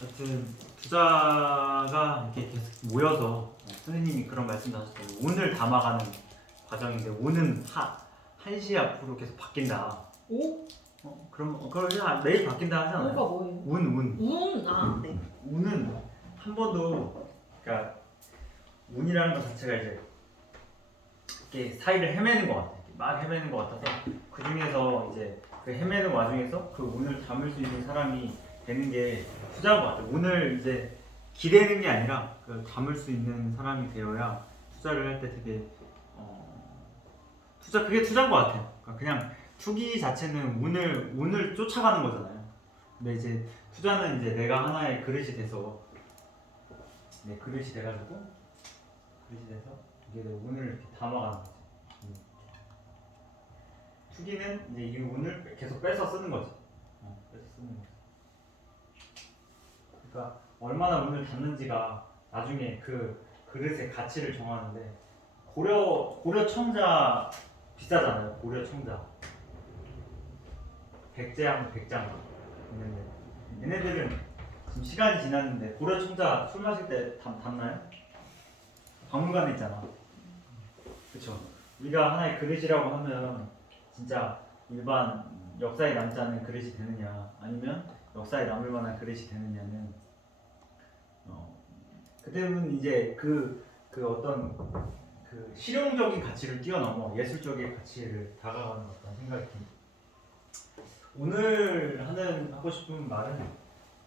하여튼 투자가 이렇게 계속 모여서 선생님이 그런 말씀도 하셨어요. 운을 담아가는 과정인데 운은 한시 앞으로 계속 바뀐다. 오? 그럼 그걸 매일 바뀐다 하잖아요. 뭐가 뭐예요? 운. 아, 네. 운은 한 번도 그러니까 운이라는 것 자체가 이제 이렇게 사이를 헤매는 것 같아. 막 헤매는 것 같아서 그 중에서 이제 그 헤매는 와중에서 그 운을 담을 수 있는 사람이 되는 게 투자인 것 같아. 운을 이제 기대는 게 아니라 그 담을 수 있는 사람이 되어야 투자를 할 때 되게 그게 투자인 것 같아요. 그러니까 그냥 투기 자체는 운을 쫓아가는 거잖아요. 근데 이제 투자는 이제 내가 하나의 그릇이 돼서 내 그릇이 돼가지고 그릇이 돼서 이게 내 운을 이렇게 담아가는 거지. 투기는 이제 이 운을 계속 뺏어 쓰는 거지. 뺏어 쓰는 거지. 그러니까 얼마나 운을 담는지가 나중에 그 그릇의 가치를 정하는데 고려 청자 비싸잖아요. 고려 청자. 백제하면 백장 있는데 얘네들은 지금 시간이 지났는데 고려 청자 술 마실 때 담나요? 박물관에 있잖아. 그렇죠. 우리가 하나의 그릇이라고 하면 진짜 일반 역사에 남지 않은 그릇이 되느냐 아니면 역사에 남을 만한 그릇이 되느냐는 그때는 이제 그 어떤 그 실용적인 가치를 뛰어넘어 예술적인 가치를 다가가는 것 같다는 생각이 듭니다. 오늘 하고 싶은 말은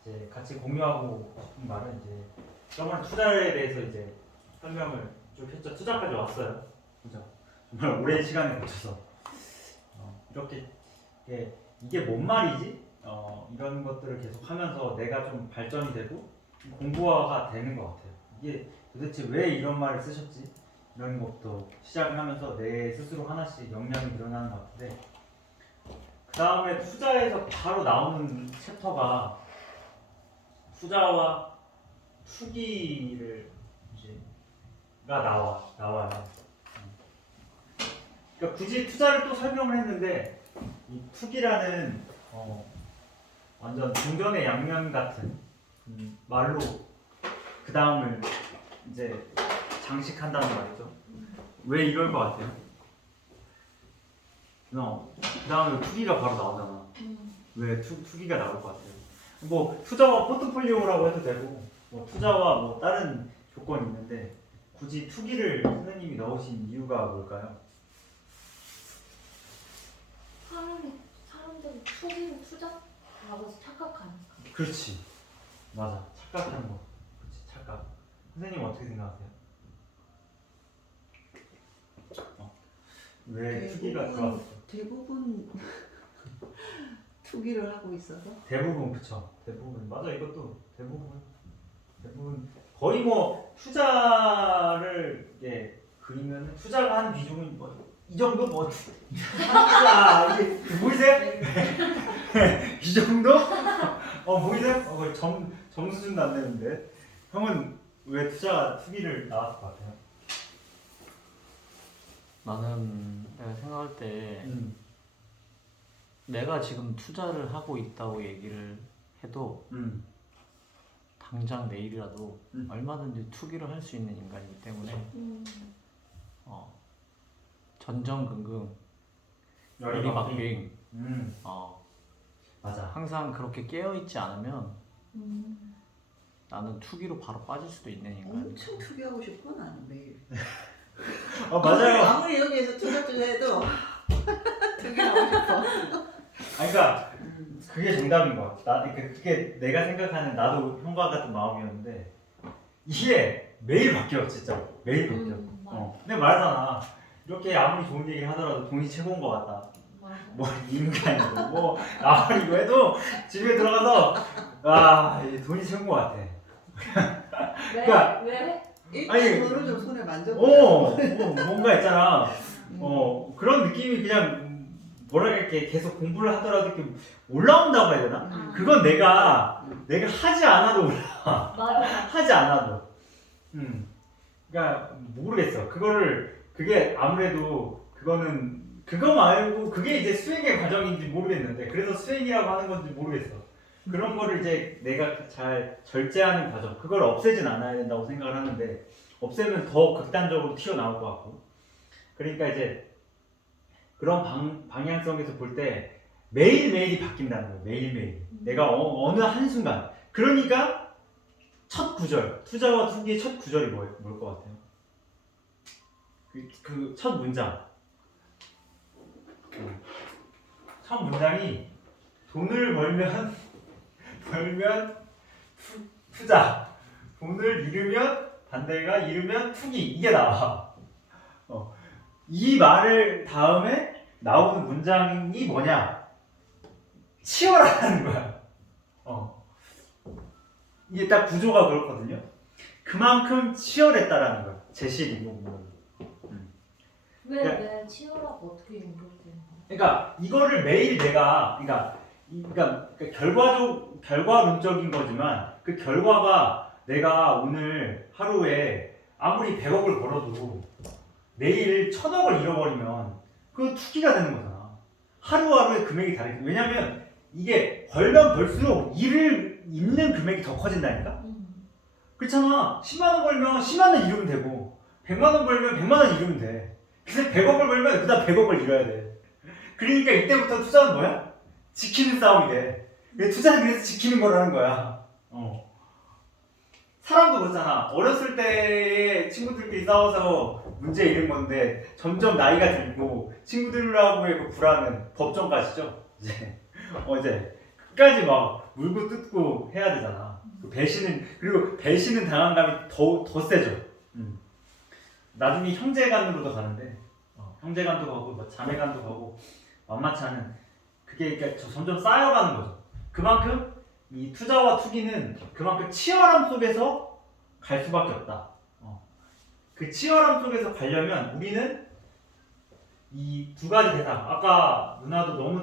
이제 같이 공유하고 싶은 말은 이제 저번 투자에 대해서 이제 설명을 쭉 했죠. 투자까지 왔어요. 그죠? 정말 오랜 시간에 걸쳐서 이렇게 이게 뭔 말이지? 이런 것들을 계속 하면서 내가 좀 발전이 되고 공부화가 되는 것 같아요. 이게 도대체 왜 이런 말을 쓰셨지? 이런 것부터 시작을 하면서 내 스스로 하나씩 역량이 늘어나는 것 같은데 그 다음에 투자에서 바로 나오는 챕터가 투자와 투기를 이제가 나와요. 그러니까 굳이 투자를 또 설명을 했는데 이 투기라는 완전 동전의 양면 같은 말로 그 다음을 이제 장식한다는 말이죠. 왜 이럴 것 같아요? 그 다음에 투기가 바로 나오잖아. 왜 투기가 나올 것 같아요? 뭐 투자와 포트폴리오라고 해도 되고 뭐 투자와 뭐 다른 조건이 있는데 굳이 투기를 선생님이 넣으신 이유가 뭘까요? 사람들이 투기를 투자라고 착각하니까. 그렇지. 맞아. 착각하는 거. 그렇지. 착각. 선생님 어떻게 생각하세요? 왜 투기가 들어왔어? 대부분 투기를 하고 있어서 대부분 그쵸. 대부분 맞아. 이것도 대부분 거의 뭐 투자를 그리면 투자가 한 비중은 뭐 이 정도 뭐 투자 이게 보이세요? 이 정도? 보이세요? 거의 점수준도 안 되는데 형은 왜 투기를 나왔을 것 같아요? 나는 내가 생각할 때 내가 지금 투자를 하고 있다고 얘기를 해도 당장 내일이라도 얼마든지 투기를 할 수 있는 인간이기 때문에 전전긍긍 열이박빙 맞아. 항상 그렇게 깨어있지 않으면 나는 투기로 바로 빠질 수도 있는 인간이야. 엄청 투기하고 싶어 나는 매일. 맞아요. 아무리 여기에서 투자해도 투기하고 싶어. 그러니까 그게 정답인 것 같아. 그게 내가 생각하는 나도 형과 같은 마음이었는데 이게 매일 바뀌어 진짜 매일 바뀌어. 근데 말하잖아. 이렇게 아무리 좋은 얘기를 하더라도 돈이 최고인 것 같다. 뭐 인간이고 뭐 아무리 이거 해도 집에 들어가서 돈이 최고인 것 같아. 왜? 일단 아니, 돈을 좀 손에 만져봐. 뭔가 있잖아. 그런 느낌이 그냥 뭐랄까 이렇게 계속 공부를 하더라도 이렇게 올라온다고 해야 되나? 그건 내가 하지 않아도 올라. 맞아. 하지 않아도. 그러니까 모르겠어. 그게 아무래도 그거 말고 그게 이제 수행의 과정인지 모르겠는데 그래서 수행이라고 하는 건지 모르겠어. 그런 거를 이제 내가 잘 절제하는 과정, 그걸 없애진 않아야 된다고 생각을 하는데 없애면 더 극단적으로 튀어나올 것 같고. 그러니까 이제 그런 방향성에서 볼 때 매일매일이 바뀐다는 거예요. 매일매일. 내가 어느 한순간. 그러니까 첫 구절, 투자와 투기의 첫 구절이 뭘 것 같아요? 그 첫 문장. 첫 문장이 돈을 벌면 투자, 돈을 잃으면 반대가 잃으면 투기, 이게 나와. 이 말을 다음에 나오는 문장이 뭐냐? 치열하다는 거야. 이게 딱 구조가 그렇거든요. 그만큼 치열했다라는 거야. 제시리고. 왜 치열하고 어떻게 연결되는 거야? 그러니까 이거를 매일 내가 그러니까 결과론적인 거지만 그 결과가 내가 오늘 하루에 아무리 100억을 벌어도 내일 1000억을 잃어버리면 그건 투기가 되는 거잖아. 하루하루의 금액이 다르게. 왜냐면 이게 벌면 벌수록 잃는 금액이 더 커진다니까? 그렇잖아. 10만 원 벌면 10만 원 잃으면 되고 100만 원 벌면 100만 원 잃으면 돼. 그래서 100억을 벌면 그다음 100억을 잃어야 돼. 그러니까 이때부터 투자는 뭐야? 지키는 싸움이 돼. 투자는 그래서 지키는 거라는 거야. 사람도 그렇잖아. 어렸을 때 친구들끼리 싸워서 문제 잃은 건데 점점 나이가 들고 친구들하고의 그 불안은 법정까지죠. 이제 끝까지 막 물고 뜯고 해야 되잖아. 그리고 배신은 당한 감이 더 세죠. 나중에 형제간으로도 가는데 형제간도 가고 뭐 자매간도 가고 만만치 않은 그게 그러니까 점점 쌓여가는 거죠. 그만큼 이 투자와 투기는 그만큼 치열함 속에서 갈 수밖에 없다. 그 치열함 속에서 가려면 우리는 이 두 가지 대상, 아까 누나도 너무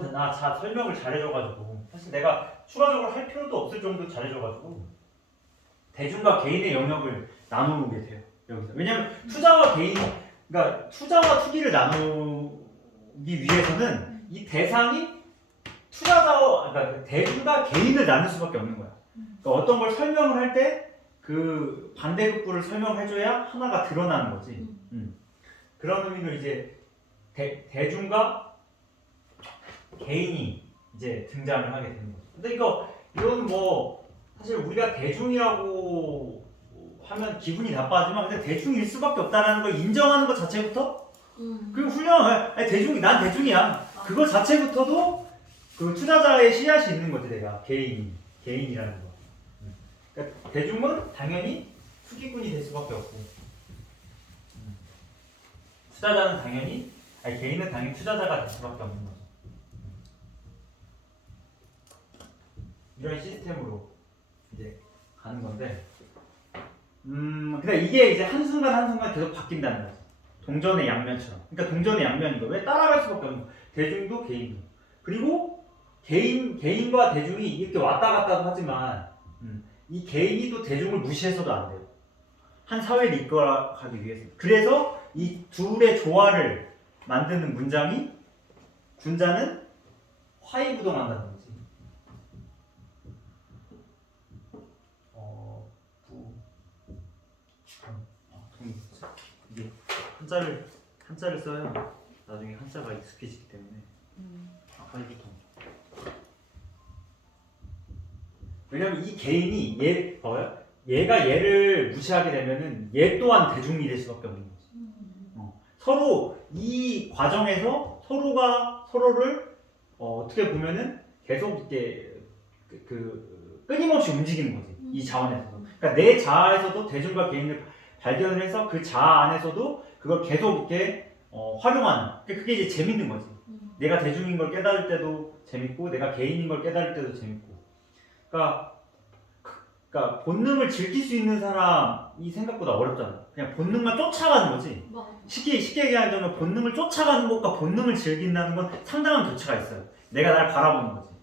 설명을 잘해줘가지고 사실 내가 추가적으로 할 필요도 없을 정도로 잘해줘가지고 대중과 개인의 영역을 나누게 돼요. 여기서. 왜냐면 그러니까 투자와 투기를 나누기 위해서는 이 대상이 그러니까 대중과 개인을 나눌 수밖에 없는 거야. 그러니까 어떤 걸 설명을 할 때 그 반대급부를 설명해줘야 하나가 드러나는 거지. 그런 의미로 이제 대중과 개인이 이제 등장을 하게 되는 거죠. 근데 이건 뭐 사실 우리가 대중이라고 하면 기분이 나빠지만 근데 대중일 수밖에 없다라는 걸 인정하는 것 자체부터 그리고 훌륭한 거야. 난 대중이야. 그거 자체부터도 그 투자자의 씨앗이 있는 거지. 내가 개인이라는 거. 그러니까 대중은 당연히 투기꾼이 될 수밖에 없고 개인은 당연히 투자자가 될 수밖에 없는 거죠. 이런 시스템으로 이제 가는 건데, 근데 이게 이제 한순간 계속 바뀐다는 거죠. 동전의 양면처럼. 그러니까 동전의 양면인 거. 왜 따라갈 수밖에 없는 거. 대중도 개인도. 그리고 개인과 대중이 이렇게 왔다 갔다 하지만, 이 개인이 또 대중을 무시해서도 안 돼요. 한 사회를 이끌어가기 위해서. 그래서 이 둘의 조화를 만드는 군자는 화이부동한다는 거지. 이게 한자를 써야 나중에 한자가 익숙해지기 때문에. 화이부동. 왜냐면 이 개인이 얘가 얘를 무시하게 되면은 얘 또한 대중이 될 수밖에 없는 거지. 서로 이 과정에서 서로가 서로를 어떻게 보면은 계속 이렇게 끊임없이 움직이는 거지. 이 자원에서도. 그러니까 내 자아에서도 대중과 개인을 발견을 해서 그 자아 안에서도 그걸 계속 이렇게 활용하는. 그게 이제 재밌는 거지. 내가 대중인 걸 깨달을 때도 재밌고 내가 개인인 걸 깨달을 때도 재밌고. 그러니까 본능을 즐길 수 있는 사람이 생각보다 어렵잖아. 그냥 본능만 쫓아가는 거지. 쉽게 얘기하자면 본능을 쫓아가는 것과 본능을 즐긴다는 건 상당한 교차가 있어요. 내가 날 바라보는 거지.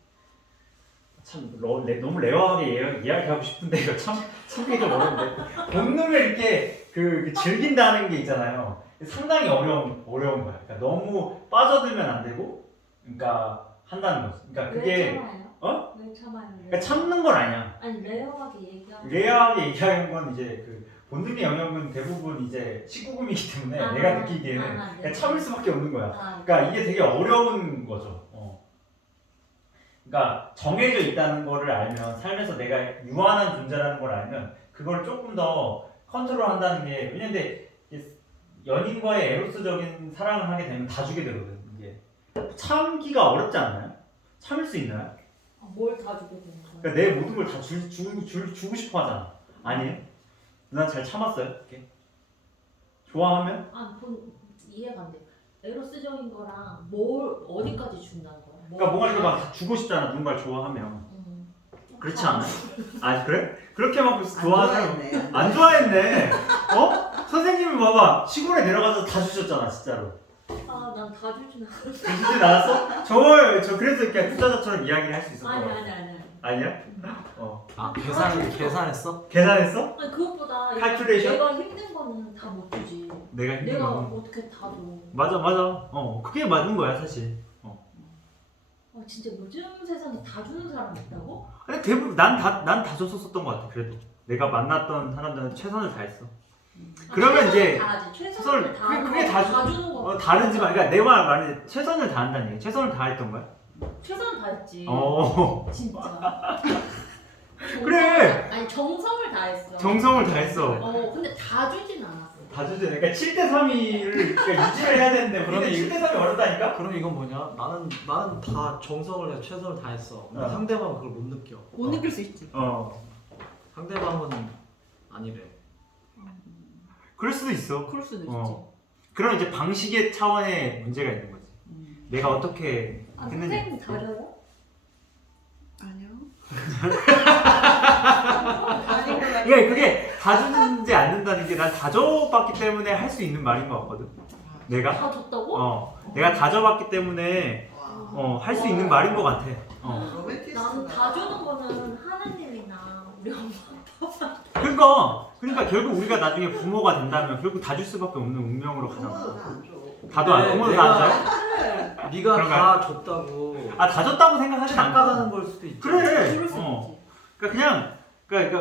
참 너무 레어하게 이야기하고 싶은데 이거 참기 좀 어려운데 본능을 이렇게 즐긴다는 게 있잖아요. 상당히 어려운 거야. 그러니까 너무 빠져들면 안 되고, 그러니까 한다는 거지. 그러니까 그게 왜 참아요. 그러니까 참는 건 아니야. 아니 레어하게 얘기하면. 레아하게 얘기하는 건 이제 그 본능의 영역은 대부분 이제 19금이기 때문에 아, 내가 느끼기에는 네. 그냥 참을 수밖에 없는 거야. 아, 그러니까 이게 되게 어려운 거죠. 그러니까 정해져 있다는 거를 알면 삶에서 내가 유한한 존재라는 걸 알면 그걸 조금 더 컨트롤한다는 게 왜냐면 연인과의 에로스적인 사랑을 하게 되면 다 주게 되거든. 이게 참기가 어렵지 않나요? 참을 수 있나요? 뭘 다 주게 되는 거야? 그러니까 내 모든 걸 다 주고 싶어 하잖아. 아니에요? 누나 잘 참았어요? 이렇게 좋아하면? 이해가 안 돼. 에로스적인 거랑 뭘 어디까지 준다는 거야? 그러니까 뭔가 이렇게 막 주고 싶잖아. 누군가를 좋아하면. 그렇지 않아요? 아 그래? 그렇게만 좋아하는 좋아했네. 안 좋아했네. 선생님이 봐봐 시골에 내려가서 다 주셨잖아 진짜로. 난 다 주진 않았어. 주진 않았어? 저 그래서 이렇게 투자자처럼 이야기를 할 수 있었던 아니 거야. 아니. 아니야? 아 계산했어? 계산했어? 아니 그것보다 칼큘레이션? 내가 힘든 거는 다 못 주지. 내가 힘든 내가 거. 어떻게 다 줘? 맞아. 그게 맞는 거야 사실. 진짜 요즘 세상에 다 주는 사람 있다고? 근데 대부분 난 다 줬었던 것 같아. 그래도 내가 만났던 사람들은 최선을 다했어. 그러면 이제 최선을 다 그게 다 주는 거. 다른지만 그러니까 내 말에 최선을 다한다는 얘기. 최선을 다했던 거야? 최선을 다했지. 그래. 진짜. 아니 정성을 다했어. 정성을 다했어. 근데 다 주진 않았어. 다 주지. 그러니까 7대 3을 그러니까 유지를 해야 되는데 그러면 우리는 7대 3이 어렵다니까? 그럼 이건 뭐냐? 나는 다 정성을 해 최선을 다했어. 근데 상대방은 그걸 못 느껴. 못 느낄 수 있지. 상대방은 아니래. 그럴 수도 있어. 그럴 수도 있지. 그럼 이제 방식의 차원의 문제가 있는 거지. 내가 어떻게 했는지. 선생님 다려요? 아니요. 그러니까 그게 다 주는지 않는다는 게 난 다 줘봤기 때문에 할 수 있는 말인 것 같거든. 내가 다 줬다고? 내가 다 줘봤기 때문에 할 수 있는 말인 것 같아. 나는 다 주는 거는 하느님이나 우리 엄마. 그러니까 결국 우리가 나중에 부모가 된다면 결국 다 줄 수밖에 없는 운명으로 부모도 가잖아. 다안 줘. 다도 안 부모도 다 안 줘요? 네가 그런가요? 다 줬다고 다 줬다고 생각하진 않고. 착각하는 걸 수도 있지. 그래. 그럴 수 있지. 그러니까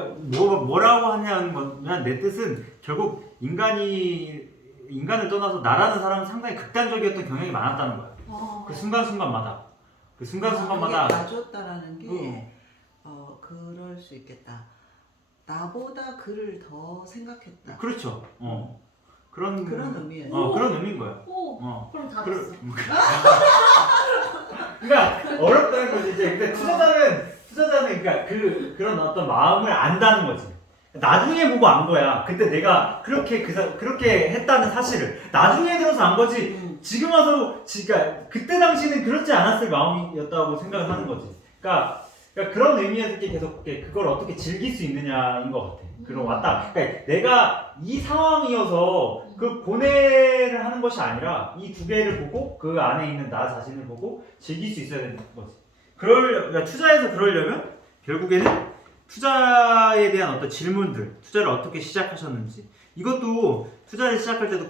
뭐라고 하냐면 내 뜻은 결국 인간을 떠나서 나라는 사람은 상당히 극단적이었던 경향이 많았다는 거야. 그 순간순간마다 그게 놔줬다라는 게 그럴 수 있겠다. 나보다 그를 더 생각했다. 그렇죠. 그런 의미예요. 그런 의미인 거야. 그럼 다 그러- 줬어. 그러니까 어렵다는 거지 이제. 근데 투자자는 그러니까 그런 어떤 마음을 안다는 거지. 나중에 보고 안 거야. 그때 내가 그렇게 했다는 사실을 나중에 들어서 안 거지. 지금 와서 그때 당시는 그렇지 않았을 마음이었다고 생각을 하는 거지. 그러니까 그런 의미에서 계속 그걸 어떻게 즐길 수 있느냐인 것 같아. 그럼 그러니까 내가 이 상황이어서 그 고뇌를 하는 것이 아니라 이 두 개를 보고 그 안에 있는 나 자신을 보고 즐길 수 있어야 되는 거지. 그러니까 투자에서 그러려면 결국에는 투자에 대한 어떤 질문들, 투자를 어떻게 시작하셨는지, 이것도 투자를 시작할 때도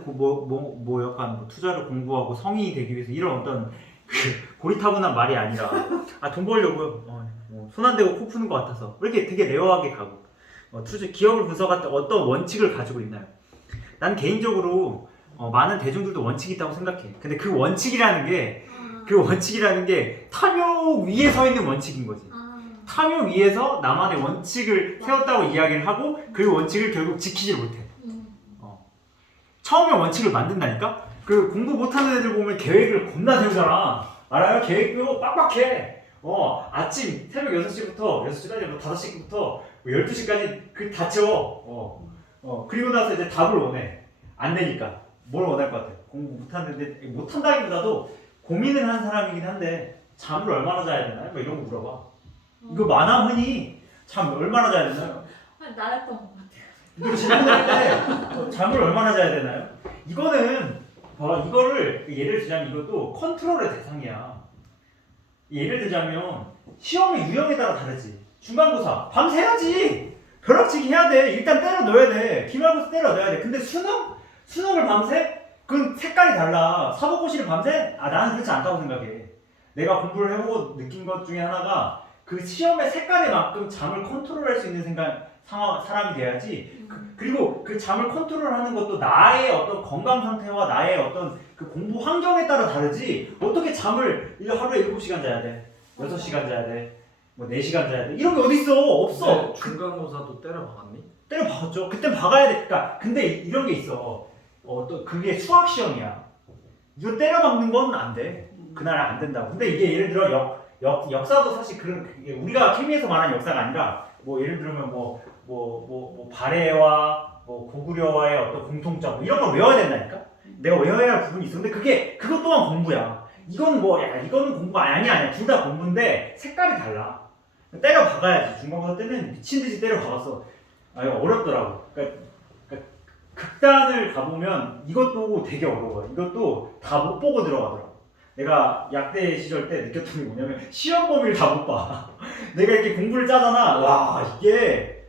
약간 투자를 공부하고 성인이 되기 위해서 이런 어떤 고리타분한 말이 아니라 돈 벌려고요. 손 안 대고 코 푸는 것 같아서 이렇게 되게 레어하게 가고 기업을 분석할 때 어떤 원칙을 가지고 있나요? 난 개인적으로 많은 대중들도 원칙이 있다고 생각해. 근데 그 원칙이라는 게 탐욕 위에 서 있는 원칙인 거지. 탐욕 위에서 나만의 원칙을 세웠다고 이야기를 하고 그 원칙을 결국 지키지 못해. 처음에 원칙을 만든다니까? 그 공부 못하는 애들 보면 계획을 겁나 세우잖아. 알아요? 계획도 빡빡해. 아침 새벽 6시부터 6시까지 5시부터 12시까지 다 채워. 그리고 나서 이제 답을 원해. 안 되니까. 뭘 원할 것 같아? 공부 못하는데, 못한다기보다도 고민을 하는 사람이긴 한데 잠을 얼마나 자야 되나요? 뭐 이런 거 물어봐. 이거 많아 흔히. 잠 얼마나 자야 되나요? 나였던 것 같아. 이거 질문할 때 잠을 얼마나 자야 되나요? 이거를 예를 들자면 이것도 컨트롤의 대상이야. 예를 들자면 시험의 유형에 따라 다르지. 중간고사 밤새야지. 벼락치기 해야 돼. 일단 때려 넣어야 돼. 기말고사 때려 넣어야 돼. 근데 수능을 밤새? 그건 색깔이 달라. 사법고시를 밤새? 나는 그렇지 않다고 생각해. 내가 공부를 해보고 느낀 것 중에 하나가 그 시험의 색깔에 만큼 잠을 컨트롤할 수 있는 사람이 돼야지. 그리고 그 잠을 컨트롤하는 것도 나의 어떤 건강 상태와 나의 어떤 그 공부 환경에 따라 다르지. 어떻게 잠을 하루에 7시간 자야 돼, 6시간 자야 돼, 뭐 4시간 자야 돼, 이런 게 어딨어. 없어. 중간고사도 때려 박았니? 때려 박았죠. 그땐 박아야 돼. 그러니까 근데 이런 게 있어. 또 그게 수학 시험이야. 이거 때려 박는 건 안 돼. 그날 안 된다고. 근데 이게 예를 들어 역사도 사실 그게 우리가 케미에서 말하는 역사가 아니라 뭐 예를 들면 뭐 발해와 뭐 고구려와의 어떤 공통점 이런 걸 외워야 된다니까. 내가 외워야 할 부분이 있어. 근데 그것 또한 공부야. 이건 이거는 공부가 아니야. 둘 다 공부인데 색깔이 달라. 때려 박아야지. 중간고사 때는 미친 듯이 때려 박았어. 어렵더라고. 그러니까 극단을 가보면 이것도 되게 어려워요. 이것도 다 못 보고 들어가더라고. 내가 약대 시절 때 느꼈던 게 뭐냐면 시험 범위를 다 못 봐. 내가 이렇게 공부를 짜잖아. 와 이게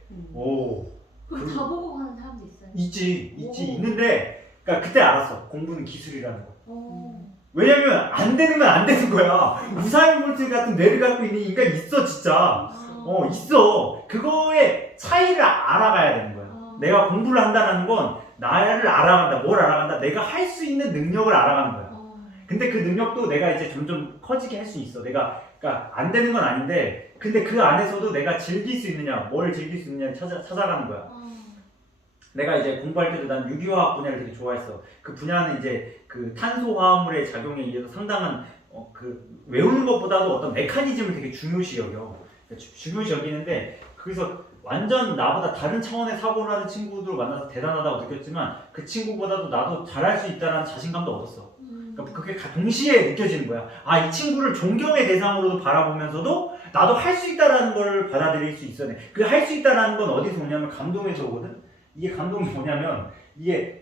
그럼 다 보고 가는 사람도 있어요? 있지 있는데 그러니까 그때 알았어. 공부는 기술이라는 거. 왜냐면 안 되는 건 안 되는 거야. 우사인 볼트 같은 뇌를 갖고 있는 인간 있어 진짜. 있어. 그거의 차이를 알아가야 되는 거야. 내가 공부를 한다는 건 나를 알아간다. 뭘 알아간다? 내가 할 수 있는 능력을 알아가는 거야. 근데 그 능력도 내가 이제 점점 커지게 할 수 있어. 그러니까 안 되는 건 아닌데, 근데 그 안에서도 내가 즐길 수 있느냐, 뭘 즐길 수 있느냐를 찾아가는 거야. 내가 이제 공부할 때도 난 유기화학 분야를 되게 좋아했어. 그 분야는 이제 그 탄소 화합물의 작용에 의해서 상당한 그 외우는 것보다도 어떤 메커니즘을 되게 중요시 여겨. 중요시 여기는데, 그래서 완전 나보다 다른 차원의 사고를 하는 친구들 만나서 대단하다고 느꼈지만 그 친구보다도 나도 잘할 수 있다는 자신감도 얻었어. 그러니까 그게 동시에 느껴지는 거야. 이 친구를 존경의 대상으로도 바라보면서도 나도 할 수 있다라는 걸 받아들일 수 있어. 그 할 수 있다라는 건 어디서 오냐면 감동에서 오거든. 이게 감동이 뭐냐면 이게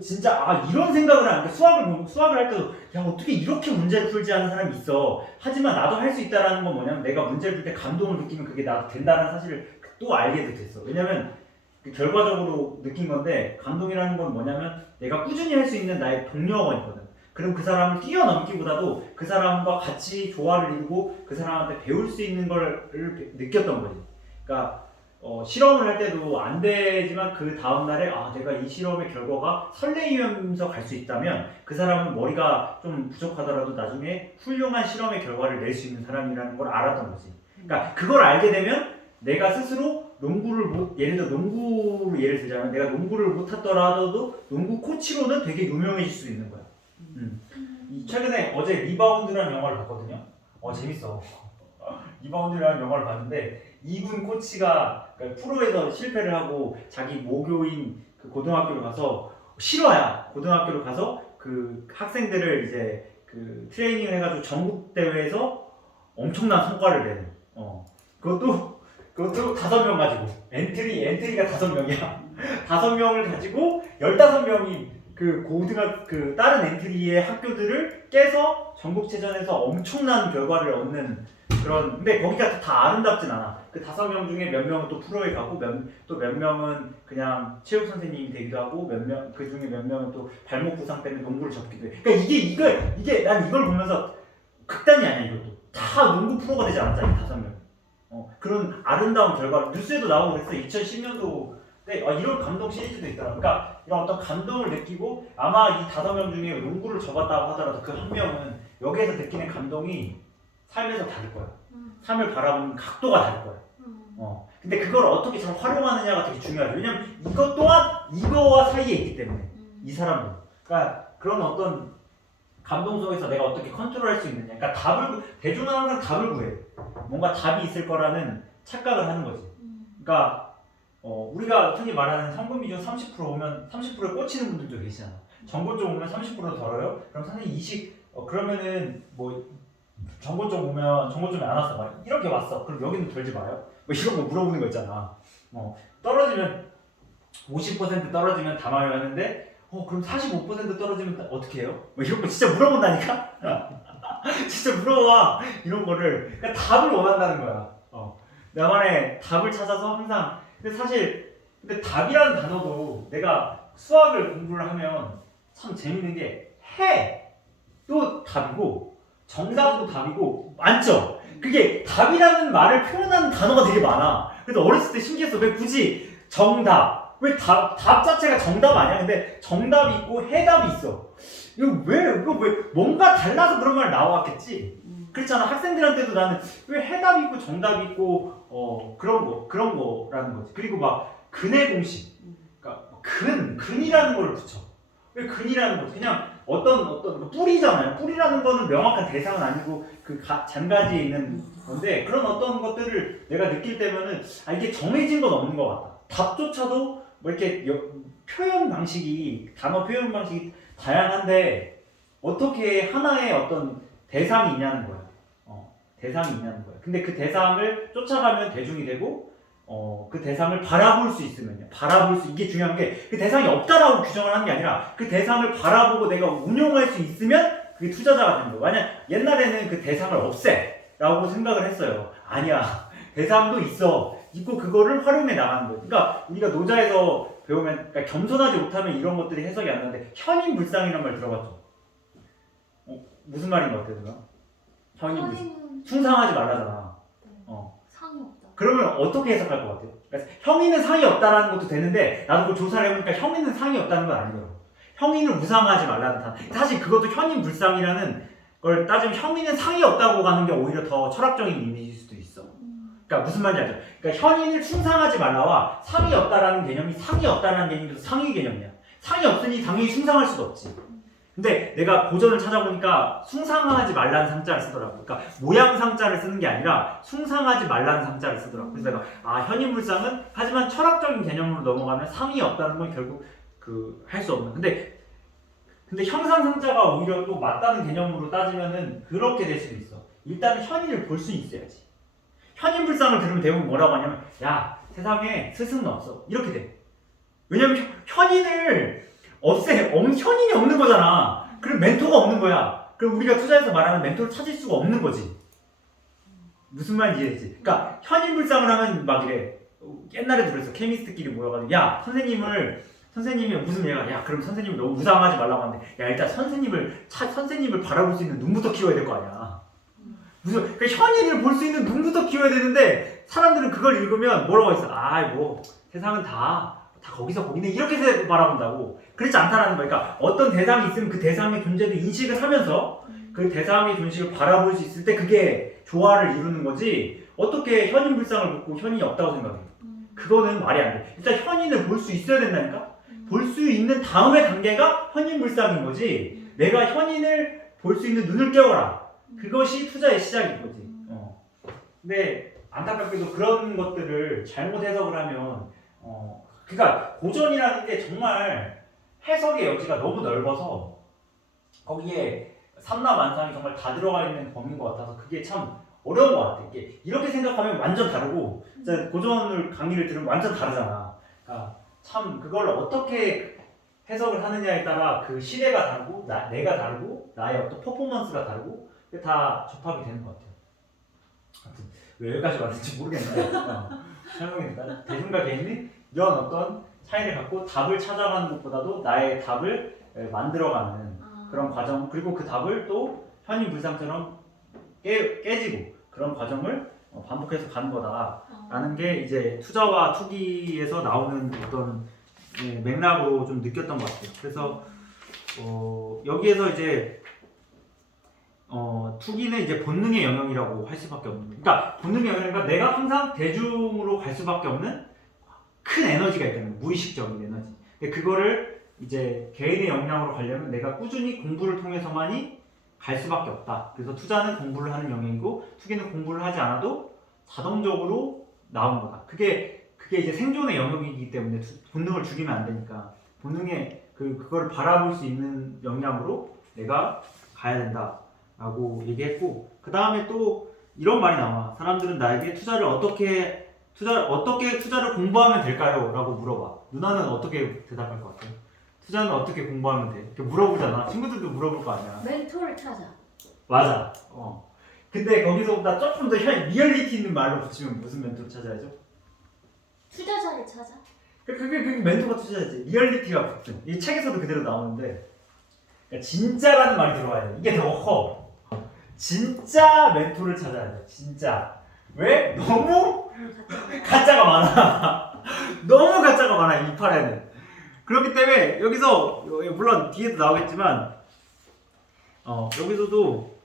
진짜 이런 생각을 하는데 수학을 할 때도 어떻게 이렇게 문제를 풀지 하는 사람이 있어. 하지만 나도 할 수 있다라는 건 뭐냐면 내가 문제를 풀 때 감동을 느끼면 그게 나도 된다는 사실을 또 알게 됐어. 왜냐면 결과적으로 느낀 건데 감동이라는 건 뭐냐면 내가 꾸준히 할 수 있는 나의 동료가 있거든. 그럼 그 사람을 뛰어넘기보다도 그 사람과 같이 조화를 이루고 그 사람한테 배울 수 있는 걸 느꼈던 거지. 그러니까 실험을 할 때도 안 되지만 그 다음날에 내가 이 실험의 결과가 설레이면서 갈 수 있다면 그 사람은 머리가 좀 부족하더라도 나중에 훌륭한 실험의 결과를 낼 수 있는 사람이라는 걸 알았던 거지. 그러니까 그걸 알게 되면 내가 스스로 예를 들어 농구를 예를 들자면 내가 농구를 못하더라도 농구 코치로는 되게 유명해질 수 있는 거야. 최근에 어제 리바운드라는 영화를 봤거든요. 재밌어. 리바운드라는 영화를 봤는데 이군 코치가 그러니까 프로에서 실패를 하고 자기 모교인 그 고등학교를 가서 실화야. 고등학교를 가서 그 학생들을 이제 그 트레이닝을 해가지고 전국 대회에서 엄청난 성과를 내는. 그것도 5명 가지고 엔트리가 5명이야. 5명을 가지고 15명이 그 다른 엔트리의 학교들을 깨서 전국체전에서 엄청난 결과를 얻는 그런. 근데 거기가 다 아름답진 않아. 그 5명 중에 몇 명은 또 프로에 가고 또 몇 명은 그냥 체육 선생님이 되기도 하고 그 중에 몇 명은 또 발목 부상 때문에 농구를 접기도 해. 그러니까 이게 난 이걸 보면서 극단이 아니야. 이것도 다 농구 프로가 되지 않았잖아. 5명. 그런 아름다운 결과 뉴스에도 나오고 그랬어. 2010년도 때 이런 감동 시리즈도 있더라. 그러니까 이런 어떤 감동을 느끼고 아마 이 5명 중에 농구를 접었다고 하더라도 그 한 명은 여기에서 느끼는 감동이 삶에서 다를 거야. 삶을 바라보는 각도가 다를 거야. 근데 그걸 어떻게 잘 활용하느냐가 되게 중요하죠. 왜냐면 이것 또한 이거와 사이에 있기 때문에 이 사람도. 그러니까 그런 어떤 감동 속에서 내가 어떻게 컨트롤할 수 있느냐. 그러니까 대중은 항상 답을 구해. 뭔가 답이 있을 거라는 착각을 하는 거지. 그러니까 우리가 흔히 말하는 성분 비중 30% 오면 30%에 꽂히는 분들도 계시잖아. 전고점 오면 30% 덜어요? 그럼 선생님 그러면은 뭐 전고점 오면 전고점이 안 왔어. 막 이렇게 왔어. 그럼 여기는 덜지 마요? 뭐 이런 거 물어보는 거 있잖아. 떨어지면 50% 떨어지면 담아요 하는데 그럼 45% 떨어지면 어떻게 해요? 뭐 이런 거 진짜 물어본다니까? 진짜 물어봐. 이런 거를. 그러니까 답을 원한다는 거야. 나만의 답을 찾아서 항상. 근데 답이라는 단어도 내가 수학을 공부를 하면 참 재밌는 게 또 답이고 정답도 답이고 많죠? 그게 답이라는 말을 표현하는 단어가 되게 많아. 그래서 어렸을 때 신기했어. 왜 굳이 정답, 왜 답 자체가 정답 아니야? 근데 정답이 있고 해답이 있어. 이거 왜 뭔가 달라서 그런 말 나왔겠지? 그렇잖아. 학생들한테도 나는 왜 해답이 있고 정답이 있고 그런 거라는 거지. 그리고 막 근의 공식, 그러니까 근이라는 걸 붙여. 왜 근이라는 거지? 그냥 어떤 뿌리잖아요. 뿌리라는 거는 명확한 대상은 아니고 그 잔가지에 있는 건데 그런 어떤 것들을 내가 느낄 때면은 이게 정해진 건 없는 것 같다. 답조차도 뭐 이렇게 표현 방식이 단어 표현 방식이 다양한데 어떻게 하나의 어떤 대상이 있냐는 거야. 대상이 있냐는 거야. 근데 그 대상을 쫓아가면 대중이 되고 그 대상을 바라볼 수 있으면요. 이게 중요한 게 그 대상이 없다라고 규정을 하는 게 아니라 그 대상을 바라보고 내가 운용할 수 있으면 그게 투자자가 되는 거예요. 만약 옛날에는 그 대상을 없애라고 생각을 했어요. 아니야. 대상도 있고 그거를 활용해 나가는 거예요. 그러니까 우리가 노자에서 배우면 그러니까 겸손하지 못하면 이런 것들이 해석이 안 나는데 현인불상이라는 말 들어봤죠? 무슨 말인 것 같아요? 누나? 현인불상. 숭상하지 말라잖아. 상이 없다. 그러면 어떻게 해석할 것 같아요? 그러니까 형이는 상이 없다라는 것도 되는데 나도 그 조사를 해보니까 형이는 상이 없다는 건 아니더라고. 형이는 우상하지 말라는 단어. 사실 그것도 현인불상이라는 걸 따지면 형이는 상이 없다고 가는 게 오히려 더 철학적인 의미일 수도 있어. 그러니까 무슨 말인지 알죠? 그러니까 현인을 숭상하지 말라와 상이 없다라는 개념이 상이 없다라는 개념이 상위 개념이야. 상이 없으니 당연히 숭상할 수도 없지. 근데 내가 고전을 찾아보니까 숭상하지 말라는 상자를 쓰더라고. 그러니까 모양 상자를 쓰는 게 아니라 숭상하지 말라는 상자를 쓰더라고. 그래서 내가 현인불상은 하지만 철학적인 개념으로 넘어가면 상이 없다는 건 결국 할 수 없는. 근데 형상상자가 오히려 또 맞다는 개념으로 따지면은 그렇게 될 수도 있어. 일단 현인을 볼 수 있어야지. 현인불상을 들으면 대부분 뭐라고 하냐면 야 세상에 스승은 없어 이렇게 돼. 왜냐면 현인을 현인이 없는 거잖아. 그럼 멘토가 없는 거야. 그럼 우리가 투자에서 말하는 멘토를 찾을 수가 없는 거지. 무슨 말인지 이해되지? 그러니까 현인불상을 하면 막 이래. 옛날에 들었어. 케미스트끼리 모여가지고 야 선생님이 무슨 얘가 야 그럼 선생님이 너무 무상하지 말라고 하는데 야 일단 선생님을 바라볼 수 있는 눈부터 키워야 될 거 아니야. 그러니까 현인을 볼 수 있는 눈부터 키워야 되는데 사람들은 그걸 읽으면 뭐라고 했어? 뭐 세상은 다 거기서 거기네 이렇게 바라본다고. 그렇지 않다라는 거야. 그러니까 어떤 대상이 있으면 그 대상의 존재도 인식을 하면서 그 대상의 존식을 바라볼 수 있을 때 그게 조화를 이루는 거지. 어떻게 현인불상을 보고 현인이 없다고 생각해? 그거는 말이 안 돼. 일단 현인을 볼 수 있어야 된다니까? 볼 수 있는 다음의 단계가 현인불상인 거지. 내가 현인을 볼 수 있는 눈을 깨워라. 그것이 투자의 시작인 거지. 근데 안타깝게도 그런 것들을 잘못 해석을 하면 그러니까 고전이라는 게 정말 해석의 여지가 너무 넓어서 거기에 삼라만상이 정말 다 들어가 있는 범위인 것 같아서 그게 참 어려운 것 같아. 이렇게 생각하면 완전 다르고 진짜 고전 강의를 들으면 완전 다르잖아. 그러니까 참 그걸 어떻게 해석을 하느냐에 따라 그 시대가 다르고 내가 다르고 나의 어떤 퍼포먼스가 다르고 그게 다 접합이 되는 것 같아요. 아무튼 왜 여기까지 왔는지 모르겠는데 설명해줄까? 대중과 개인이 이런 어떤 차이를 갖고 답을 찾아가는 것보다도 나의 답을 만들어가는 그런 과정, 그리고 그 답을 또 현인불상처럼 깨지고 그런 과정을 반복해서 가는 거다라는 게 이제 투자와 투기에서 나오는 어떤 맥락으로 좀 느꼈던 것 같아요. 그래서 여기에서 이제 투기는 이제 본능의 영역이라고 할 수밖에 없는 거예요. 그러니까 본능의 영역이니까 내가 항상 대중으로 갈 수밖에 없는 큰 에너지가 있다는 거예요. 무의식적인 에너지. 근데 그거를 이제 개인의 역량으로 가려면 내가 꾸준히 공부를 통해서만이 갈 수밖에 없다. 그래서 투자는 공부를 하는 영역이고 투기는 공부를 하지 않아도 자동적으로 나오는 거다. 그게 이제 생존의 영역이기 때문에 본능을 죽이면 안 되니까 본능의 그거를 바라볼 수 있는 역량으로 내가 가야 된다라고 얘기했고, 그 다음에 또 이런 말이 나와. 사람들은 나에게 투자를 어떻게 투자를 공부하면 될까요? 라고 물어봐. 누나는 어떻게 대답할 것 같아요? 투자는 어떻게 공부하면 돼? 이렇게 물어보잖아. 친구들도 물어볼 거 아니야. 멘토를 찾아. 맞아. 근데 거기서보다 조금 더 리얼리티 있는 말로 붙이면 무슨 멘토를 찾아야죠? 투자자를 찾아. 그게 멘토가 투자자지. 리얼리티가 붙은. 이 책에서도 그대로 나오는데, 그러니까 진짜라는 말이 들어가야 돼. 이게 더 커. 진짜 멘토를 찾아야 돼. 진짜. 왜? 너무 가짜가 많아. 너무 가짜가 많아 이 팔에는. 그렇기 때문에 여기서 물론 뒤에도 나오겠지만 여기서도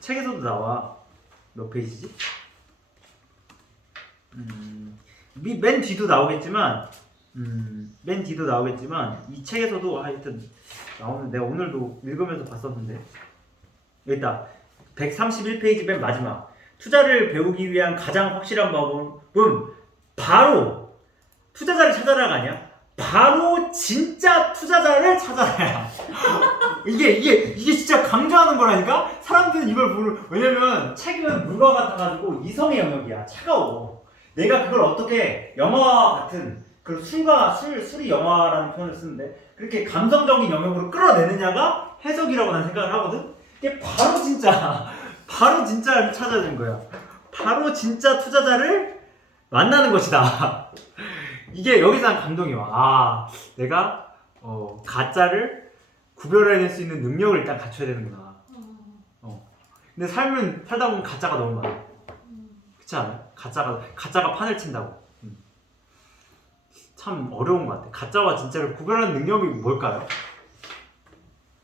책에서도 나와. 몇 페이지지? 맨 뒤도 나오겠지만 이 책에서도 하여튼 나오는 내가 오늘도 읽으면서 봤었는데 여기 있다. 131페이지 맨 마지막. 투자를 배우기 위한 가장 확실한 방법은 바로 투자자를 찾아라가 아니야. 바로 진짜 투자자를 찾아라야. 이게 진짜 강조하는 거라니까. 사람들은 이걸 왜냐면 책은 물과 같아가지고 이성의 영역이야. 차가워. 내가 그걸 어떻게 영화 같은 그 술이 영화라는 표현을 쓰는데 그렇게 감성적인 영역으로 끌어내느냐가 해석이라고 난 생각을 하거든. 이게 바로 진짜를 찾아야 되는 거야. 바로 진짜 투자자를 만나는 것이다. 이게 여기서 난 감동이 와. 아, 내가 가짜를 구별해낼 수 있는 능력을 일단 갖춰야 되는구나. 근데 삶은 살다 보면 가짜가 너무 많아. 그렇지 않아요? 가짜가 판을 친다고. 참 어려운 것 같아. 가짜와 진짜를 구별하는 능력이 뭘까요?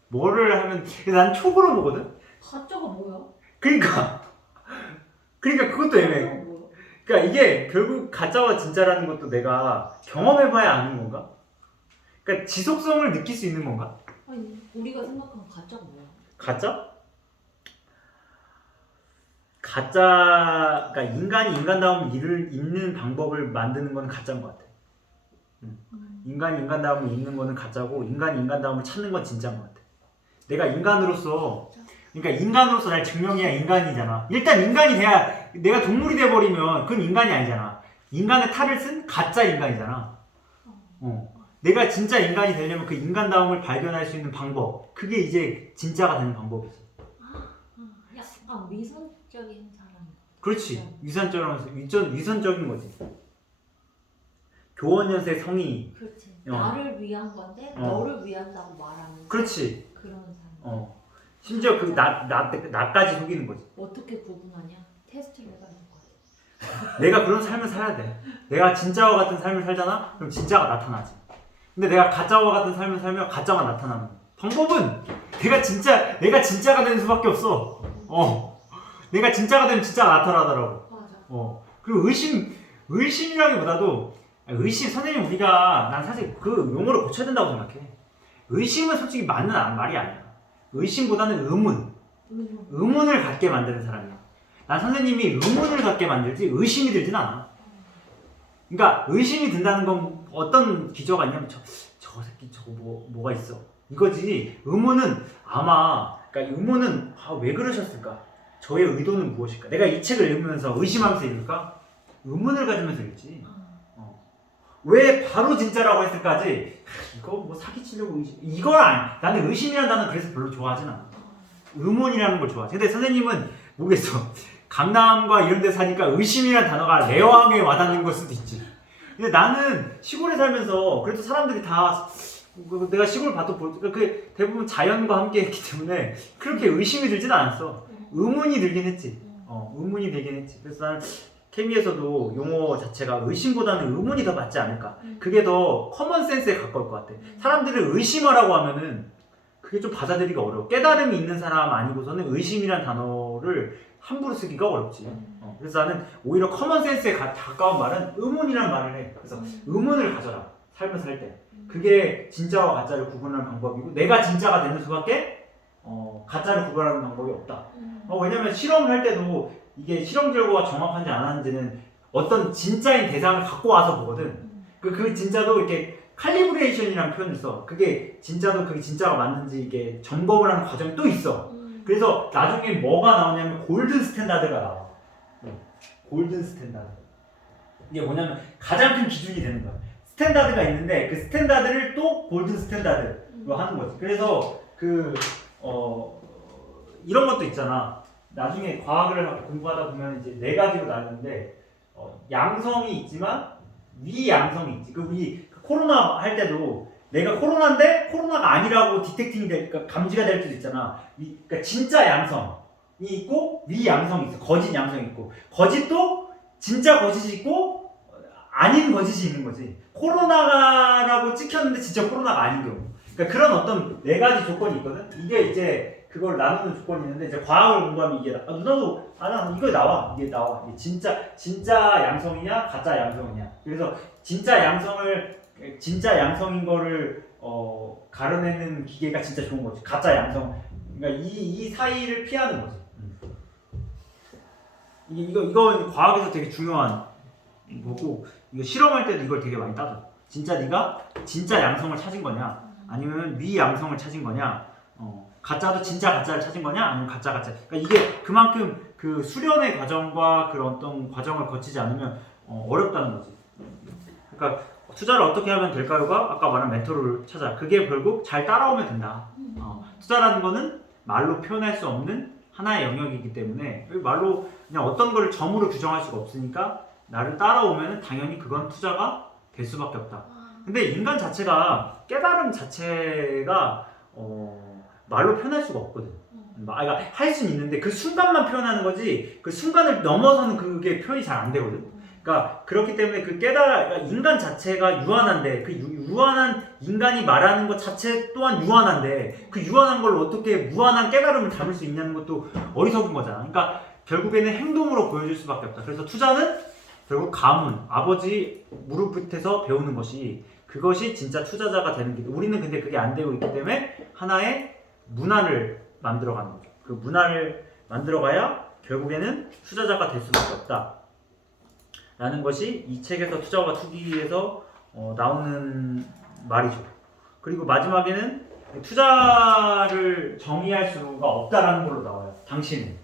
뭐를 하면 난 촉으로 보거든. 가짜가 뭐야? 그러니까 그것도 애매해. 가짜가 뭐야? 그러니까 이게 결국 가짜와 진짜라는 것도 내가 경험해봐야 아는 건가? 그러니까 지속성을 느낄 수 있는 건가? 아니 우리가 생각하는 가짜가 뭐야? 가짜가 인간이 인간다움 일을 있는 방법을 만드는 건 가짜인 것 같아. 인간이 인간다움을 있는 거는 가짜고 인간이 인간다움을 찾는 건 진짜인 것 같아. 내가 인간으로서 날 증명해야 인간이잖아. 일단 인간이 돼야 내가 동물이 돼버리면 그건 인간이 아니잖아. 인간의 탈을 쓴 가짜 인간이잖아. 내가 진짜 인간이 되려면 그 인간다움을 발견할 수 있는 방법, 그게 이제 진짜가 되는 방법이지. 약간 위선적인 사람. 그렇지. 위선적인 거지. 교원연세 성의. 그렇지. 나를 위한 건데 너를 위한다고 말하는. 그렇지. 그런 사람. 심지어 그 나까지 속이는 거지. 어떻게 구분하냐? 테스트를 해봐야 될 것 같아. 내가 그런 삶을 살아야 돼. 내가 진짜와 같은 삶을 살잖아? 그럼 진짜가 나타나지. 근데 내가 가짜와 같은 삶을 살면 가짜가 나타나는 거야. 방법은 내가 진짜가 되는 수밖에 없어. 내가 진짜가 되면 진짜가 나타나더라고. 맞아. 그리고 의심이라기보다도 선생님 난 사실 그 용어를 고쳐야 된다고 생각해. 의심은 솔직히 맞는 말이 아니야. 의심보다는 의문을 갖게 만드는 사람이야. 난 선생님이 의문을 갖게 만들지 의심이 들진 않아. 그러니까 의심이 든다는 건 어떤 기저가 있냐면 저 새끼 저거 뭐가 있어 이거지. 의문은 왜 그러셨을까? 저의 의도는 무엇일까? 내가 이 책을 읽으면서 의심하면서 읽을까? 의문을 가지면서 읽지. 왜 바로 진짜라고 했을까지? 이거 뭐 사기치려고 이건 아니야. 나는 의심이라는 단어는 그래서 별로 좋아하진 않아. 의문이라는 걸 좋아하지. 근데 선생님은 모르겠어. 강남과 이런 데 사니까 의심이라는 단어가 레어하게 와닿는 걸 수도 있지. 근데 나는 시골에 살면서 그래도 사람들이 다 내가 시골 봐도 그 대부분 자연과 함께 했기 때문에 그렇게 의심이 들진 않았어. 의문이 들긴 했지. 의문이 들긴 했지. 그래서 나는 케미에서도 용어 자체가 의심보다는 의문이 더 맞지 않을까. 그게 더 커먼 센스에 가까울 것 같아. 사람들을 의심하라고 하면은 그게 좀 받아들이기가 어려워. 깨달음이 있는 사람 아니고서는 의심이란 단어를 함부로 쓰기가 어렵지. 그래서 나는 오히려 커먼 센스에 가까운 말은 의문이란 말을 해. 그래서 의문을 가져라. 삶을 살 때. 그게 진짜와 가짜를 구분하는 방법이고 내가 진짜가 되는 수밖에 가짜를 구분하는 방법이 없다. 왜냐면 실험을 할 때도 이게 실험 결과가 정확한지 안 하는지는 어떤 진짜인 대상을 갖고 와서 보거든. 그 진짜도 이렇게 칼리브레이션이라는 표현을 써. 그게 진짜도 그게 진짜가 맞는지 이게 점검을 하는 과정이 또 있어. 그래서 나중에 뭐가 나오냐면 골든 스탠다드가 나와. 골든 스탠다드. 이게 뭐냐면 가장 큰 기준이 되는 거야. 스탠다드가 있는데 그 스탠다드를 또 골든 스탠다드로 하는 거지. 그래서 이런 것도 있잖아. 나중에 과학을 공부하다 보면 이제 4가지로 나뉘는데 양성이 있지만 위양성이 있지. 우리 코로나 할 때도 내가 코로나인데 코로나가 아니라고 디텍팅이 그러니까 감지가 될 수도 있잖아. 그러니까 진짜 양성, 있고 위 양성이 있어. 거짓 양성이 있고 거짓도 진짜 거짓이 있고 아닌 거짓이 있는 거지. 코로나라고 찍혔는데 진짜 코로나가 아닌 경우. 그러니까 그런 어떤 네 가지 조건이 있거든. 이게 이제 그걸 나누는 조건이 있는데 이제 과학을 공부하면 이게 누나도 이거 나와. 이게 나와. 이게 진짜 양성이냐 가짜 양성이냐. 그래서 진짜 양성인 거를 가려내는 기계가 진짜 좋은 거지. 가짜 양성. 그러니까 이 사이를 피하는 거지. 이거 과학에서 되게 중요한 거고 이거 실험할 때도 이걸 되게 많이 따져. 진짜 네가 진짜 양성을 찾은 거냐, 아니면 위 양성을 찾은 거냐, 가짜도 진짜 가짜를 찾은 거냐, 아니면 가짜. 그러니까 이게 그만큼 그 수련의 과정과 그런 어떤 과정을 거치지 않으면 어렵다는 거지. 그러니까 투자를 어떻게 하면 될까요가 아까 말한 멘토를 찾아. 그게 결국 잘 따라오면 된다. 투자라는 거는 말로 표현할 수 없는 하나의 영역이기 때문에 말로 그냥 어떤 걸 점으로 규정할 수가 없으니까 나를 따라오면 당연히 그건 투자가 될 수밖에 없다. 근데 인간 자체가 깨달음 자체가 말로 표현할 수가 없거든. 그러니까 할 수는 있는데 그 순간만 표현하는 거지 그 순간을 넘어서는 그게 표현이 잘 안 되거든. 그러니까 그렇기 때문에 그러니까 인간 자체가 유한한데 그 유한한 인간이 말하는 것 자체 또한 유한한데 그 유한한 걸 어떻게 무한한 깨달음을 담을 수 있냐는 것도 어리석은 거잖아. 그러니까 결국에는 행동으로 보여줄 수밖에 없다. 그래서 투자는 결국 가문, 아버지 무릎 밑에서 배우는 것이 그것이 진짜 투자자가 되는 길. 우리는 근데 그게 안 되고 있기 때문에 하나의 문화를 만들어가는 거죠. 그 문화를 만들어가야 결국에는 투자자가 될 수밖에 없다. 라는 것이 이 책에서 투자와 투기에서 나오는 말이죠. 그리고 마지막에는 투자를 정의할 수가 없다라는 걸로 나와요. 당신은.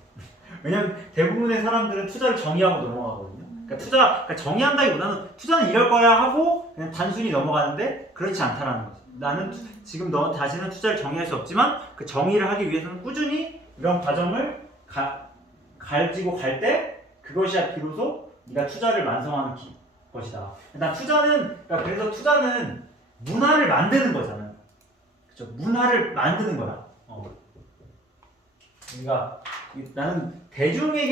왜냐면 대부분의 사람들은 투자를 정의하고 넘어가거든요. 그러니까 정의한다기보다는 투자는 이럴 거야 하고 그냥 단순히 넘어가는데 그렇지 않다라는 거지. 나는 지금 너 다시는 투자를 정의할 수 없지만 그 정의를 하기 위해서는 꾸준히 이런 과정을 가지고 갈 때 그것이야 비로소 네가 투자를 완성하는 것이다. 그래서 투자는 문화를 만드는 거잖아. 그렇죠? 문화를 만드는 거야. 그러니까 나는 대중이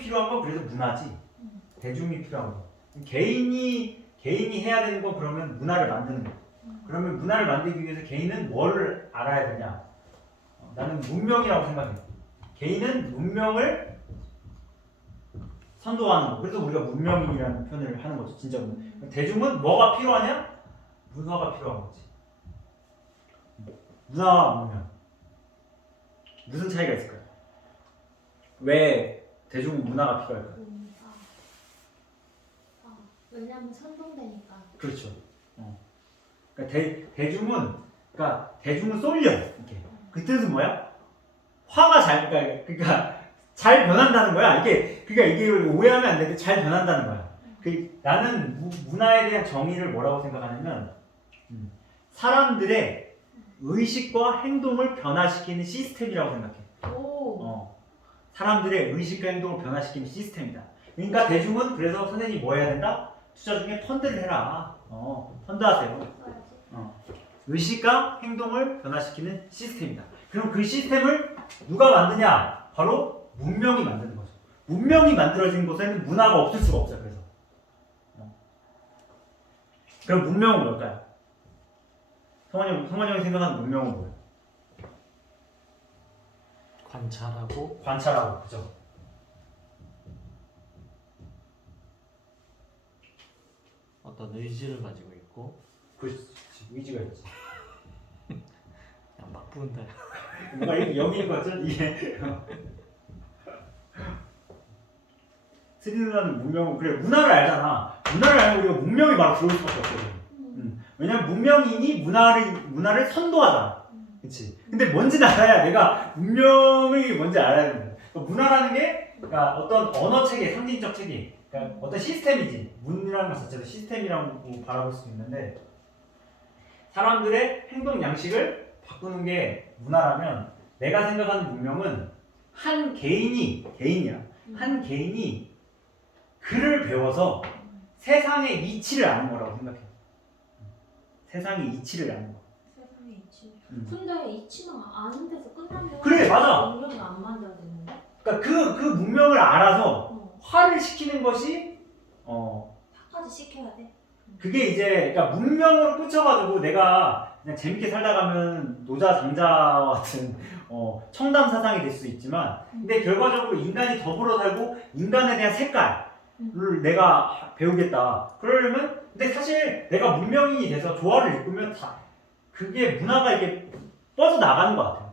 필요한 건 그래서 문화지. 대중이 필요한 거. 개인이 해야 되는 건 그러면 문화를 만드는 거. 그러면 문화를 만들기 위해서 개인은 뭘 알아야 되냐? 나는 문명이라고 생각해. 개인은 문명을 선도하는 거. 그래서 우리가 문명인이라는 표현을 하는 거죠. 진짜 대중은 뭐가 필요하냐? 문화가 필요한 거지. 문화와 문명. 무슨 차이가 있을까요? 왜 대중은 문화가 필요할까요? 왜냐면 선동되니까. 그렇죠. 그러니까 대중은 쏠려. 이렇게. 그 뜻은 뭐야? 그러니까 잘 변한다는 거야. 이게 오해하면 안 되는데 잘 변한다는 거야. 나는 문화에 대한 정의를 뭐라고 생각하냐면 사람들의 의식과 행동을 변화시키는 시스템이라고 생각해. 사람들의 의식과 행동을 변화시키는 시스템이다. 그러니까 대중은 그래서 선생님이 뭐 해야 된다? 투자 중에 펀드를 해라. 펀드하세요. 의식과 행동을 변화시키는 시스템이다. 그럼 그 시스템을 누가 만드냐? 바로 문명이 만드는 거죠. 문명이 만들어진 곳에는 문화가 없을 수가 없어요. 그래서 그럼 문명은 뭘까요? 성환이 형이 생각하는 문명은 뭐예요? 관찰하고, 그죠? 어떤 의지를 가지고 있고 그렇지, 의지가 있지. 그냥 막 부은다. 뭔가 이렇게 여기인 것 같죠? 이게 스리 누나는 문명은 그래 문화를 알잖아. 문화를 알면 우리가 문명이 바로 들어올 수밖에 없거든. 왜냐면 문명인이 문화를 선도하잖아. 그렇지. 근데 뭔지 알아야 내가 문명이 뭔지 알아야 된다. 문화라는 게 그러니까 어떤 언어 체계, 상징적 체계, 그러니까 어떤 시스템이지. 문이라는 것 자체도 시스템이라고 바라볼 수 있는데 사람들의 행동 양식을 바꾸는 게 문화라면 내가 생각하는 문명은 한 개인이야. 한 개인이 글을 배워서 세상의 이치를 아는 거라고 생각해. 세상의 이치를 아는 거. 세상의 이치. 그치. 음. 근데 이치만 아는 데서 끝나면 그래, 맞아. 문명을 안 만들어야 되는데. 그러니까 그 문명을 알아서 어. 화를 시키는 것이 화까지 시켜야 돼. 그게 이제 그러니까 문명으로 꽂혀가지고 내가 그냥 재밌게 살다 가면 노자 장자 같은 청담 사상이 될 수 있지만 근데 결과적으로 인간이 더불어 살고 인간에 대한 색깔을 내가 배우겠다. 그러려면 근데 사실 내가 문명인이 돼서 조화를 이끌면 다 그게 문화가 이렇게 뻗어 나가는 것 같아요.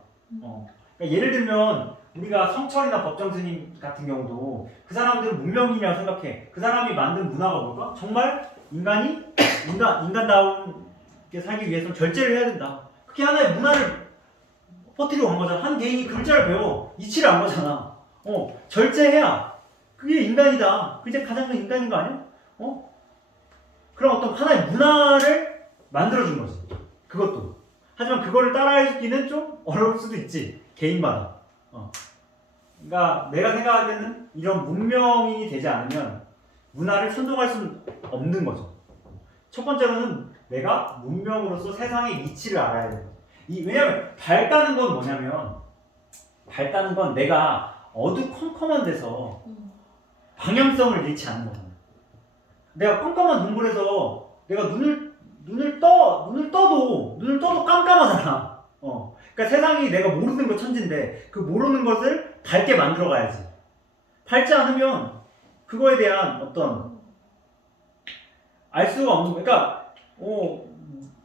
그러니까 예를 들면 우리가 성철이나 법정 스님 같은 경우도 그 사람들은 문명인이라고 생각해. 그 사람이 만든 문화가 뭘까? 정말 인간다움게 살기 위해서는 절제를 해야 된다. 그게 하나의 문화를 퍼뜨리고 간 거잖아. 한 개인이 글자를 배워. 이치를 안 거잖아. 절제해야 그게 인간이다. 그게 가장 큰 인간인 거 아니야? 그런 어떤 하나의 문화를 만들어준 거지. 그것도. 하지만 그거를 따라하기는 좀 어려울 수도 있지. 개인마다. 그러니까 내가 생각할 때는 이런 문명인이 되지 않으면 문화를 선동할 수는 없는 거죠. 첫 번째로는 내가 문명으로서 세상의 이치를 알아야 돼요. 왜냐면 밝다는 건 뭐냐면 밝다는 건 내가 어두컴컴한 데서 방향성을 잃지 않는 거잖아요. 내가 컴컴한 동굴에서 내가 눈을 떠도 깜깜하잖아. 그러니까 세상이 내가 모르는 거 천진데 그 모르는 것을 밝게 만들어 가야지. 밝지 않으면 그거에 대한 어떤 알 수가 없는 거. 그러니까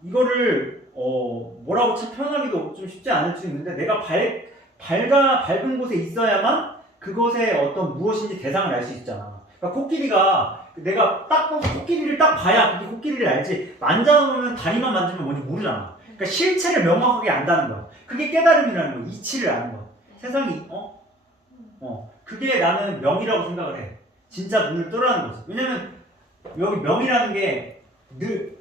이거를 뭐라고 참 표현하기도 좀 쉽지 않을 수 있는데 내가 밝은 곳에 있어야만 그것의 어떤 무엇인지 대상을 알 수 있잖아. 그러니까 코끼리가 내가 코끼리를 딱 봐야 그게 코끼리를 알지. 만져보면 다리만 만지면 뭔지 모르잖아. 그러니까 실체를 명확하게 안다는 거야. 그게 깨달음이라는 거야. 이치를 아는 거야. 세상이 그게 나는 명이라고 생각을 해. 진짜 눈을 뜨라는 거지. 왜냐면 여기 명이라는 게 늘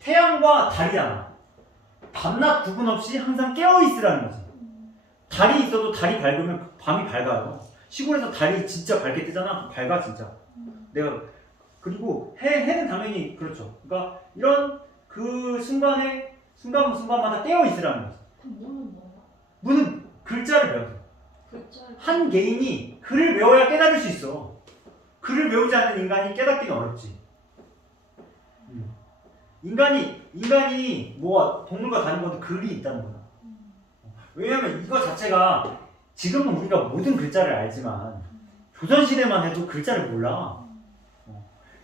태양과 달이잖아. 밤낮 구분 없이 항상 깨어 있으라는 거지. 달이 있어도 달이 밝으면 밤이 밝아요. 시골에서 달이 진짜 밝게 뜨잖아. 밝아 진짜. 내가 그리고 해는 당연히 그렇죠. 그러니까 이런 그 순간마다 깨어 있으라는 거지. 문은 뭐야? 문은 글자를 배워서. 글자를 한 개인이 글을 외워야 깨달을 수 있어. 글을 외우지 않는 인간이 깨닫기는 어렵지. 인간이 뭐 동물과 다른 것도 글이 있다는 거야. 왜냐면 이거 자체가 지금은 우리가 모든 글자를 알지만 조선시대만 해도 글자를 몰라.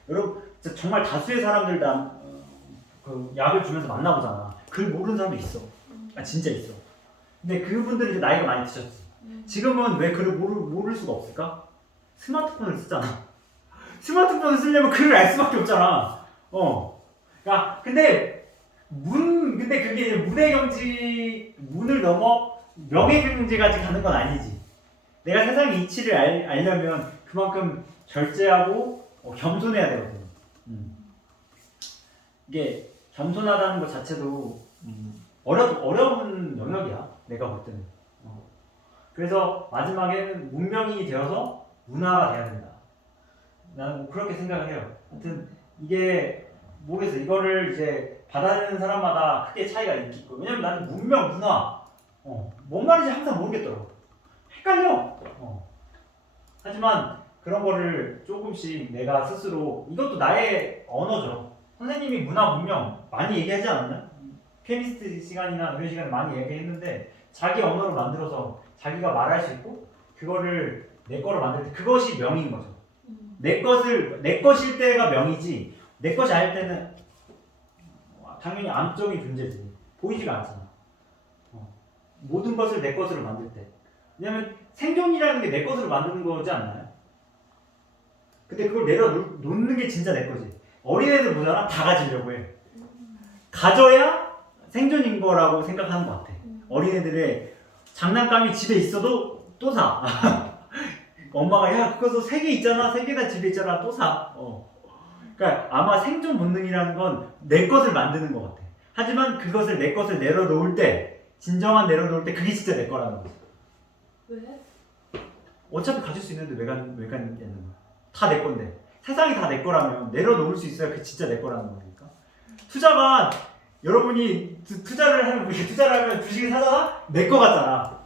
여러분 정말 다수의 사람들 다 그 약을 주면서 만나보잖아. 글 모르는 사람도 있어. 진짜 있어. 근데 그분들이 이제 나이가 많이 드셨지. 지금은 왜 글을 모를 수가 없을까? 스마트폰을 쓰잖아. 스마트폰을 쓰려면 글을 알 수밖에 없잖아. 그러니까 근데 그게 이제 문을 넘어 명예경지까지 가는 건 아니지. 내가 세상의 이치를 알려면 그만큼 절제하고 겸손해야 되거든. 이게 겸손하다는 것 자체도 어려운 영역이야. 내가 볼 때는. 그래서 마지막에는 문명인이 되어서 문화가 돼야 된다. 나는 뭐 그렇게 생각을 해요. 하여튼 이게 모르겠어. 이거를 이제 받아들이는 사람마다 크게 차이가 있겠고. 왜냐면 나는 문명, 문화 뭔 말인지 항상 모르겠더라고. 헷갈려. 하지만 그런 거를 조금씩 내가 스스로 이것도 나의 언어죠. 선생님이 문화, 문명 많이 얘기하지 않았나? 케미스트 시간이나 이런 시간에 많이 얘기했는데 자기 언어로 만들어서 자기가 말할 수 있고 그거를 내 거로 만들 때 그것이 명인 거죠. 내 것일 때가 명이지 내 것이 아닐 때는 당연히 암적인 존재지. 보이지가 않잖아. 모든 것을 내 것으로 만들 때. 왜냐면 생존이라는 게 내 것으로 만드는 거지 않나요? 근데 그걸 내려놓는 게 진짜 내 거지. 어린애들 보잖아. 다 가지려고 해. 가져야 생존인 거라고 생각하는 것 같아. 어린애들의 장난감이 집에 있어도 또 사. 엄마가 야 그거 3개 있잖아. 3개 다 집에 있잖아. 또 사. 그러니까 아마 생존 본능이라는 건 내 것을 만드는 것 같아. 하지만 그것을 내 것을 내려놓을 때 진정한 내려놓을 때 그게 진짜 내 거라는 거지. 왜? 어차피 가질 수 있는데 왜 갖겠는 거야. 다 내 건데. 세상이 다 내 거라면 내려놓을 수 있어야 그게 진짜 내 거라는 거니까. 투자가 여러분이 투자를 하면 주식을 사잖아? 내 거 같잖아.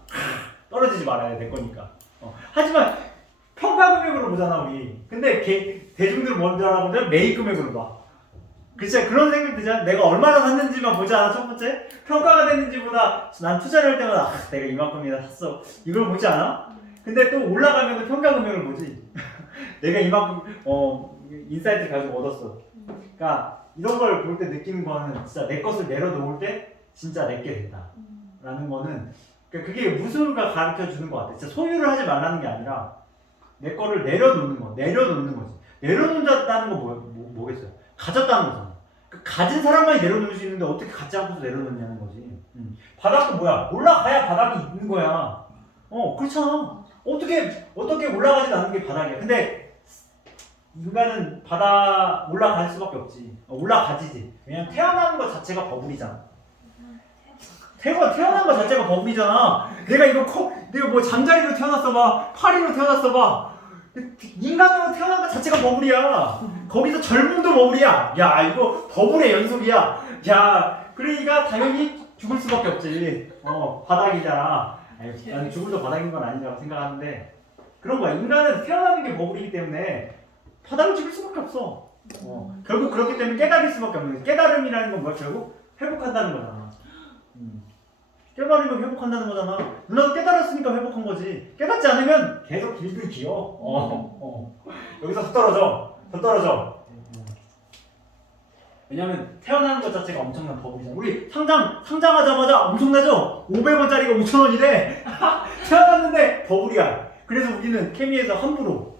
떨어지지 말아야 내 거니까. 하지만 평가 금액으로 보잖아 우리. 근데 대중들은 뭔지 알아보면 매입 금액으로 봐. 그치? 그런 생각 들잖아. 내가 얼마나 샀는지만 보지 않아 첫 번째? 평가가 됐는지보다 난 투자를 할 때마다 내가 이만큼이나 샀어. 이걸 보지 않아? 근데 또 올라가면 평가 금액을 보지. 내가 이만큼 인사이트를 가지고 얻었어. 그러니까 이런 걸 볼 때 느끼는 거는 진짜 내 것을 내려놓을 때 진짜 내게 된다. 라는 거는 그러니까 그게 무술가 가르쳐 주는 것 같아. 진짜 소유를 하지 말라는 게 아니라 내 거를 내려놓는 거, 내려놓는 거지. 내려놓는다는 거 뭐겠어요? 가졌다는 거잖아. 그 가진 사람만이 내려놓을 수 있는데 어떻게 갖지 않고서 내려놓냐는 거지. 바닥도 뭐야? 올라가야 바닥이 있는 거야. 그렇잖아. 어떻게 올라가지도 않는 게 바닥이야. 근데 인간은 바닥 올라갈 수밖에 없지. 올라가지지. 왜냐면 태어나는 것 자체가 버블이잖아. 태어난 것 자체가 버블이잖아. 내가 뭐 잠자리로 태어났어 봐, 파리로 태어났어 봐. 인간으로 태어난 것 자체가 버블이야. 거기서 젊음도 버블이야. 야 이거 버블의 연속이야. 야 그러니까 당연히 죽을 수밖에 없지. 바닥이잖아. 나는 죽을도 바닥인 건 아니라고 생각하는데 그런 거야. 인간은 태어나는 게 버블이기 때문에 바닥을 찍을 수밖에 없어. 결국 그렇기 때문에 깨달을 수밖에 없는 거지. 깨달음이라는 건 뭐야? 결국 회복한다는 거잖아. 깨달으면 회복한다는 거잖아. 누나도 깨달았으니까 회복한 거지. 깨닫지 않으면 계속 길들 기어. 여기서 더 떨어져. 왜냐면 태어나는 것 자체가 엄청난 버블이잖아. 우리 상장하자마자 엄청나죠? 500원짜리가 5,000원이래. 태어났는데 버블이야. 그래서 우리는 케미에서 함부로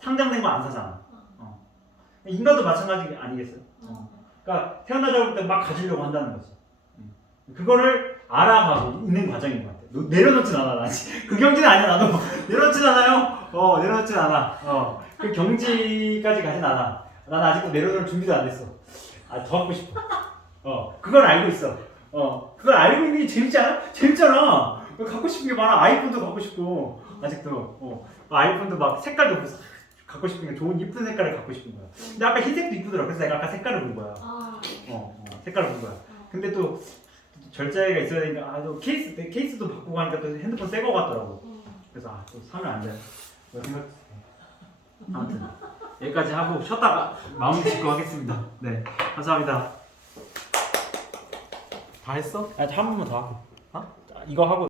상장된 거 안 사잖아. 인간도 마찬가지 아니겠어요? 그러니까 태어나자고 때 막 가지려고 한다는 거지. 그거를 알아가고 있는 과정인 것 같아. 내려놓진 않아, 나 아직. 그 경지는 아니야, 나도. 내려놓진 않아요. 내려놓진 않아. 그 경지까지 가진 않아. 난 아직도 내려놓을 준비도 안 됐어. 더 갖고 싶어. 그걸 알고 있어. 그걸 알고 있는 게 재밌지 않아? 재밌잖아. 갖고 싶은 게 많아. 아이폰도 갖고 싶고, 아직도. 아이폰도 막 색깔도 갖고 싶은 게 좋은 이쁜 색깔을 갖고 싶은 거야. 근데 아까 흰색도 이쁘더라. 그래서 내가 아까 색깔을 본 거야. 색깔을 본 거야. 근데 또 절자리가 있어야 되니까 또 케이스도 바꾸고 하니까 또 핸드폰 새 거 같더라고. 그래서 또 사면 안 돼. 아무튼 여기까지 하고 쉬었다가 마무리 짓고 하겠습니다. 네, 감사합니다. 다 했어? 한 번만 더 하고. 이거 하고.